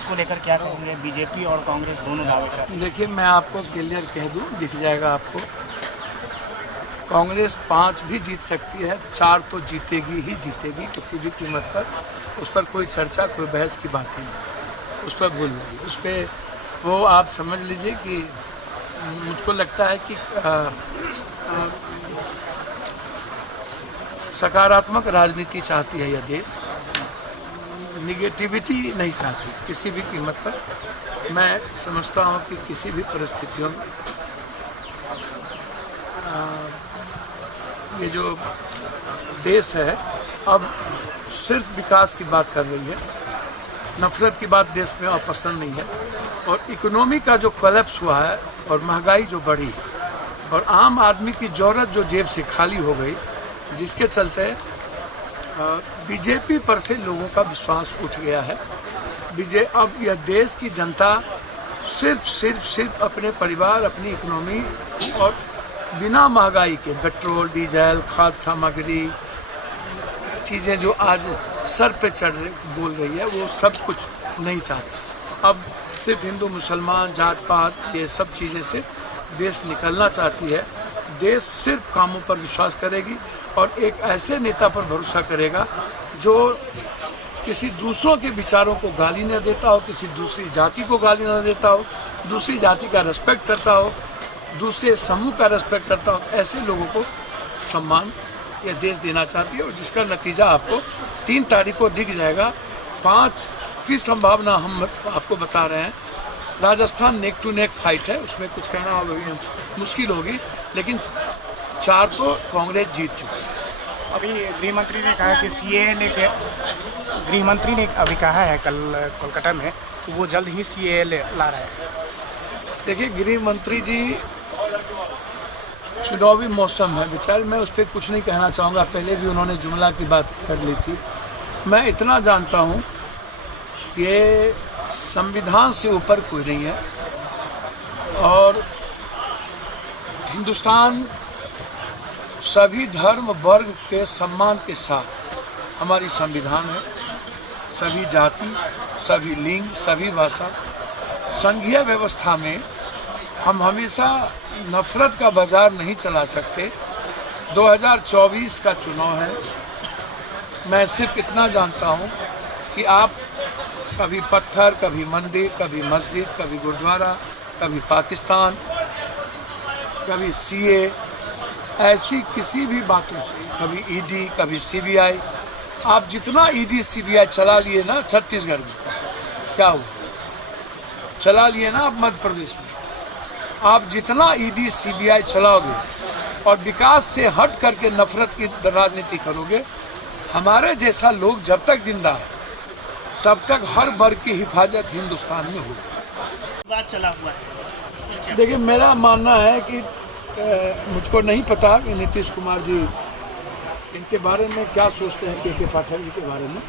इसको लेकर क्या कहेंगे? बीजेपी और कांग्रेस दोनों दावे कर रहे हैं। देखिए, मैं आपको क्लियर कह दूं, दिख जाएगा आपको। कांग्रेस 5 भी जीत सकती है, 4 तो जीतेगी ही जीतेगी किसी भी कीमत पर। उस पर कोई चर्चा, कोई बहस की बात ही नहीं, उस पर भूल जाइए। उस पर वो आप समझ लीजिए कि मुझको लगता है कि सकारात्मक राजनीति चाहती है यह देश, निगेटिविटी नहीं चाहती किसी भी कीमत पर। मैं समझता हूँ कि किसी भी परिस्थितियों में ये जो देश है अब सिर्फ विकास की बात कर रही है, नफरत की बात देश में अब पसंद नहीं है। और इकोनॉमी का जो कोलैप्स हुआ है और महंगाई जो बढ़ी और आम आदमी की ज़रूरत जो जेब से खाली हो गई, जिसके चलते बीजेपी पर से लोगों का विश्वास उठ गया है। अब यह देश की जनता सिर्फ अपने परिवार, अपनी इकोनॉमी और बिना महंगाई के पेट्रोल, डीजल, खाद्य सामग्री, चीज़ें जो आज सर पे बोल रही है, वो सब कुछ नहीं चाहती। अब सिर्फ हिंदू मुसलमान जात पात ये सब चीज़ें से देश निकलना चाहती है। देश सिर्फ कामों पर विश्वास करेगी और एक ऐसे नेता पर भरोसा करेगा जो किसी दूसरों के विचारों को गाली न देता हो, किसी दूसरी जाति को गाली न देता हो, दूसरी जाति का रेस्पेक्ट करता हो, दूसरे समूह का रेस्पेक्ट करता हो। ऐसे लोगों को सम्मान यह देश देना चाहती है और जिसका नतीजा आपको 3 तारीख को दिख जाएगा। 5 की संभावना हम आपको बता रहे हैं। Rajasthan neck to neck fight है, उसमें कुछ कहना मुश्किल होगी, लेकिन 4 तो कांग्रेस जीत चुकी है। अभी गृहमंत्री ने कहा कि सीएए लेके, गृहमंत्री ने अभी कहा है कल कोलकाता में कि वो जल्द ही सीएए ला रहे हैं। देखिए, गृह मंत्री जी, चुनावी मौसम है बेचारे, मैं उस पर कुछ नहीं कहना चाहूँगा। पहले भी उन्होंने जुमला की बात कर ली थी। मैं इतना जानता हूँ कि संविधान से ऊपर कोई नहीं है और हिंदुस्तान सभी धर्म वर्ग के सम्मान के साथ हमारी संविधान है। सभी जाति, सभी लिंग, सभी भाषा, संघीय व्यवस्था में हम हमेशा नफरत का बाजार नहीं चला सकते। 2024 का चुनाव है। मैं सिर्फ इतना जानता हूँ कि आप कभी पत्थर, कभी मंदिर, कभी मस्जिद, कभी गुरुद्वारा, कभी पाकिस्तान, कभी सीए, ऐसी किसी भी बातों से, कभी ईडी, कभी सीबीआई, आप जितना ईडी सीबीआई चला लिए ना छत्तीसगढ़ में, क्या हुआ? चला लिए ना आप मध्य प्रदेश में। आप जितना ईडी सीबीआई चलाओगे और विकास से हट करके नफरत की राजनीति करोगे, हमारे जैसा लोग जब तक जिंदा है तब तक हर वर्ग की हिफाजत हिंदुस्तान में होगी। बात चला हुआ है। देखिए, मेरा मानना है कि मुझको नहीं पता कि नीतीश कुमार जी इनके बारे में क्या सोचते हैं, के पाठक जी के बारे में।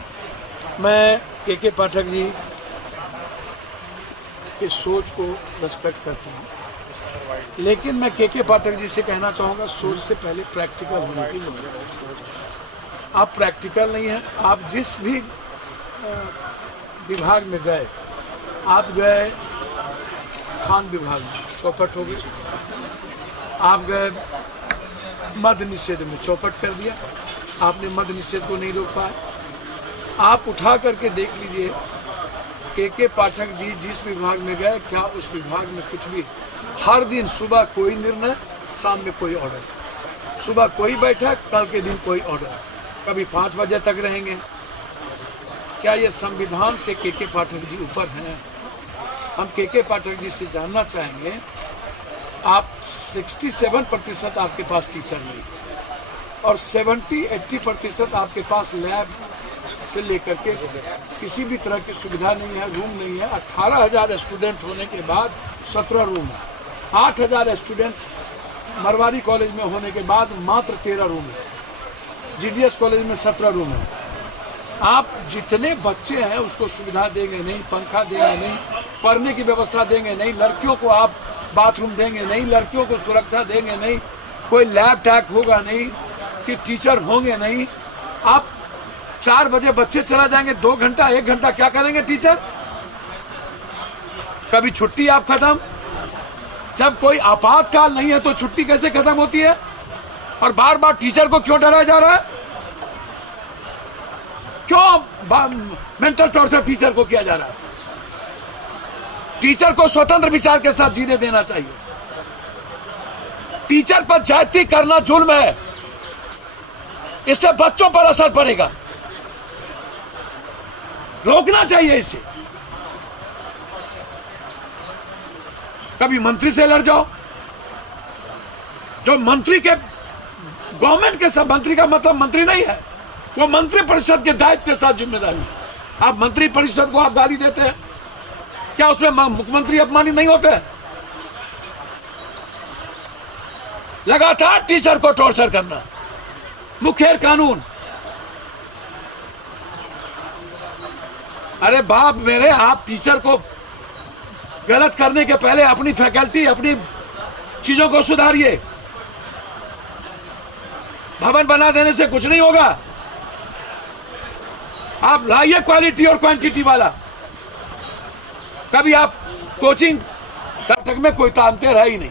मैं के पाठक जी की सोच को रेस्पेक्ट करता हूँ, लेकिन मैं के पाठक जी से कहना चाहूँगा, सोच से पहले प्रैक्टिकल होने की जरूरत है। आप प्रैक्टिकल नहीं है। आप जिस भी विभाग में गए, आप गए खान विभाग में, चौपट हो गई। आप गए मद्य निषेध में, चौपट कर दिया। आपने मद्य निषेध को नहीं रोक पाए। आप उठा करके देख लीजिए के पाठक जी जिस विभाग में गए, क्या उस विभाग में कुछ भी, हर दिन सुबह कोई निर्णय, शाम में कोई ऑर्डर, सुबह कोई बैठक, कल के दिन कोई ऑर्डर, कभी 5 बजे तक रहेंगे। क्या ये संविधान से के पाठक जी ऊपर हैं? हम के पाठक जी से जानना चाहेंगे, आप 67% आपके पास टीचर नहीं और 70-80% आपके पास लैब से लेकर के किसी भी तरह की सुविधा नहीं है, रूम नहीं है। 18,000 स्टूडेंट होने के बाद 17 रूम है। 8,000 स्टूडेंट मरवाड़ी कॉलेज में होने के बाद मात्र 13 रूम है। जीडीएस कॉलेज में 17 रूम है। आप जितने बच्चे हैं उसको सुविधा देंगे नहीं, पंखा देंगे नहीं, पढ़ने की व्यवस्था देंगे नहीं, लड़कियों को आप बाथरूम देंगे नहीं, लड़कियों को सुरक्षा देंगे नहीं, कोई लैब टैक होगा नहीं, कि टीचर होंगे नहीं। आप 4 बजे बच्चे चला जाएंगे, 2 घंटा 1 घंटा क्या करेंगे टीचर? कभी छुट्टी आप खत्म। जब कोई आपातकाल नहीं है तो छुट्टी कैसे खत्म होती है? और बार बार टीचर को क्यों डराया जा रहा है? क्यों मेंटल टॉर्चर टीचर को किया जा रहा है? टीचर को स्वतंत्र विचार के साथ जीने देना चाहिए। टीचर पर ज्यादती करना जुल्म है, इससे बच्चों पर असर पड़ेगा, रोकना चाहिए इसे। कभी मंत्री से लड़ जाओ, जो मंत्री के गवर्नमेंट के सब, मंत्री का मतलब मंत्री नहीं है, वो मंत्री परिषद के दायित्व के साथ जिम्मेदारी है। आप मंत्री परिषद को आप गाली देते हैं, क्या उसमें मुख्यमंत्री अपमानित नहीं होते हैं? लगातार टीचर को टॉर्चर करना, मुखर कानून। अरे बाप मेरे, आप टीचर को गलत करने के पहले अपनी फैकल्टी, अपनी चीजों को सुधारिए। भवन बना देने से कुछ नहीं होगा। आप लाइए क्वालिटी और क्वांटिटी वाला। कभी आप कोचिंग पाठक में कोई तांतेर है ही नहीं,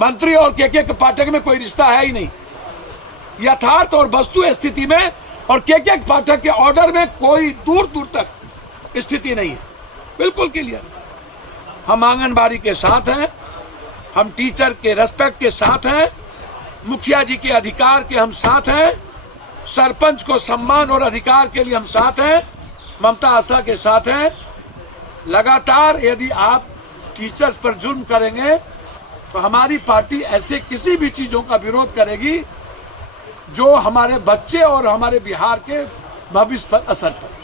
मंत्री और के पाठक में कोई रिश्ता है ही नहीं। यथार्थ और वस्तु स्थिति में और के पाठक के ऑर्डर में कोई दूर दूर तक स्थिति नहीं है, बिल्कुल क्लियर। हम आंगनबाड़ी के साथ हैं, हम टीचर के रेस्पेक्ट के साथ हैं, मुखिया जी के अधिकार के हम साथ हैं, सरपंच को सम्मान और अधिकार के लिए हम साथ हैं, ममता आशा के साथ हैं। लगातार यदि आप टीचर्स पर जुल्म करेंगे तो हमारी पार्टी ऐसे किसी भी चीजों का विरोध करेगी जो हमारे बच्चे और हमारे बिहार के भविष्य पर असर पड़े।